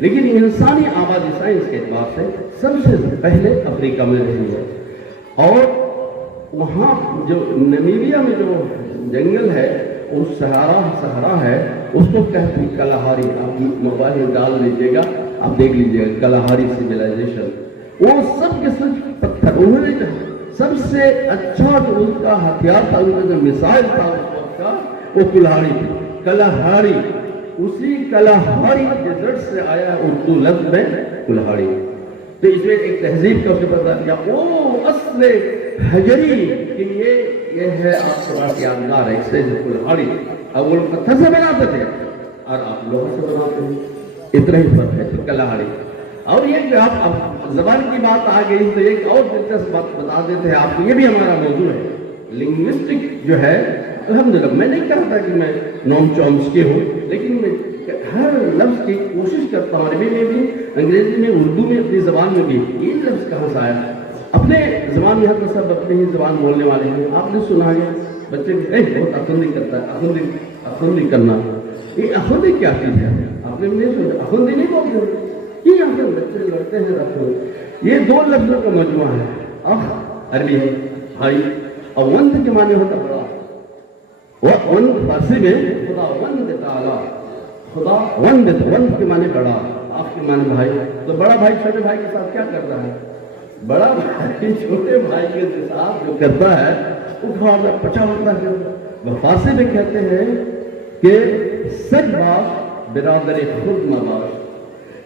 لیکن انسانی آبادی سائنس کے اعتبار سے سب سے پہلے افریقہ میں رہی ہے، اور وہاں جو نمیبیا میں جو جنگل ہے، اس صحرا ہے، اس کو کہتے ہیں کلاہاری۔ آپ موبائل میں ڈال لیجیے گا، آپ دیکھ لیجیے گا کلاہاری سویلائزیشن۔ وہ سب کے سب پتھر، انہوں نے سب سے اچھا جو ان کا ہتھیار تھا، ان کا جو مثال تھا اس وقت کا، وہ کلاہاری تھی، کلاہاری۔ اسی کلاہاری ڈیزرٹ سے آیا اردو لفظ میں کلاہاری۔ تو اس میں ایک تہذیب کا اسے پتا کیا، او اصل حجری، کہ یہ ہے آپ کو بات یادگار ہے، اس سے کلاہاری۔ اب وہ لوگ پتھر سے بناتے تھے اور آپ لوہے سے بناتے ہیں، اتنا ہی فرق ہے کلاہاری۔ اور یہ کہ آپ اب زبان کی بات آ گئی تو ایک اور دلچسپ بات بتا دیتے ہیں آپ کو، یہ بھی ہمارا موضوع ہے۔ لنگوسٹک جو ہے، الحمدللہ میں نہیں کہتا کہ میں نوم چومسکی ہوں، لیکن میں ہر لفظ کی کوشش کرتا ہوں، عربی میں بھی، انگریزی میں، اردو میں، اپنی زبان میں بھی، یہ لفظ کہاں سے آیا؟ اپنے زبان میں ہر سب اپنے ہی زبان بولنے والے ہیں۔ آپ نے سنا ہے بچے بہت اخندی کرتا ہے، اخندی کرنا، یہ اخندی کیا چیز ہے؟ آپ نے نہیں سنا، اخندی نہیں بولتے، یہ یہاں پر بچے لڑتے ہیں رکھو۔ یہ دو لفظوں کا مجموعہ ہے، اخ عربی ہے بھائی، اور وند کے معنی ہوتا بڑا، وند فارسی میں خدا وند تعالی، خدا وند کے معنی بڑا، آپ کے معنی بھائی۔ تو بڑا بھائی چھوٹے بھائی کے ساتھ کیا کرتا ہے؟ بڑا بھائی چھوٹے بھائی کے ساتھ جو کرتا ہے وہ بہت پچا ہوتا ہے۔ فارسی میں کہتے ہیں کہ سچ باش برادر خود مباش،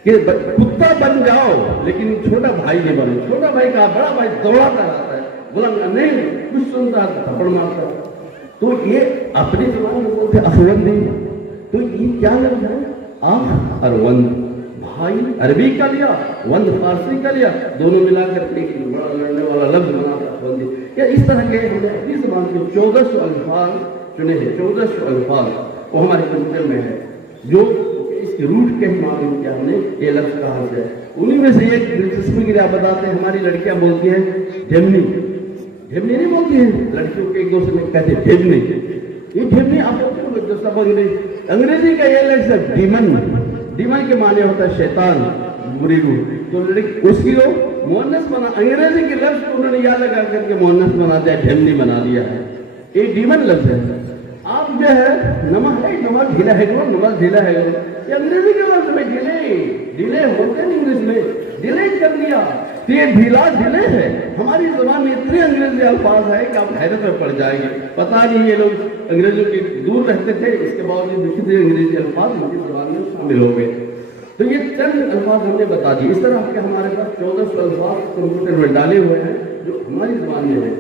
کہ کتا بن جاؤ لیکن چھوٹا بھائی نہیں بنو۔ چھوٹا بھائی کہا، بڑا بھائی دوڑاتا رہتا ہے، بولا نہیں کچھ سنتا ہے تھپڑ مارتا ہے۔ تو یہ اپنی زبان میں بولتے اخوندی۔ تو یہ کیا لفظ ہے؟ آخ اور وند، بھائی عربی کا لیا، وند فارسی کا لیا، دونوں ملا کر ایک بڑا لڑنے والا لفظ بناتا اخوندی۔ کیا اس طرح کے ہم نے اپنی زبان کے 1400 الفاظ چنے ہیں، 1400 الفاظ وہ ہمارے کلچر میں ہے، جو اس کے روٹ کے معلوم کیا ہم نے یہ لفظ کہاں سے ہے۔ انہی میں سے ایک دلچسپی کے لیے آپ بتاتے ہیں، ہماری لڑکیاں بولتی ہیں ڈھیمنی، ڈھیمنی نہیں بولتی ہیں لڑکیوں کے، ایک دوسرے میں کہتے ہیں ڈھیمنی۔ یہ ڈھیمنی آپ بولتے ہیں جو سب انگریزی کا یہ لفظ ہے ڈیمن، ڈیمن کے معنی ہوتا ہے شیطان، بری روح۔ تو اس کی وہ مؤنث بنا، انگریزی کے لفظ کو انہوں نے یا لگا کر کے مؤنث بنا دیا، ڈھیمنی بنا دیا ہے۔ یہ ڈیمن لفظ ہے۔ آپ جو ہے نمک ہے، نمک ڈھیلا ہے، نمک ڈھیلا ہے، یہ انگریزی کے لفظ میں ڈھیلے ہوتے ہیں، انگلش میں ڈھیلے کر دیا، تو یہ ڈھیلا ڈھیلے ہے۔ ہماری زبان میں اتنے انگریزی الفاظ ہے کہ آپ حیرت میں پڑ جائیں گے، پتہ نہیں یہ لوگ انگریزوں کے دور رہتے تھے، اس کے باوجود دوسرے انگریزی الفاظ ہماری زبان میں شامل ہو گئے۔ تو یہ چند الفاظ ہم نے بتا دی۔ اس طرح کے ہمارے پاس 1400 الفاظ کمپیوٹر میں ڈالے ہوئے ہیں جو ہماری زبان میں ہیں۔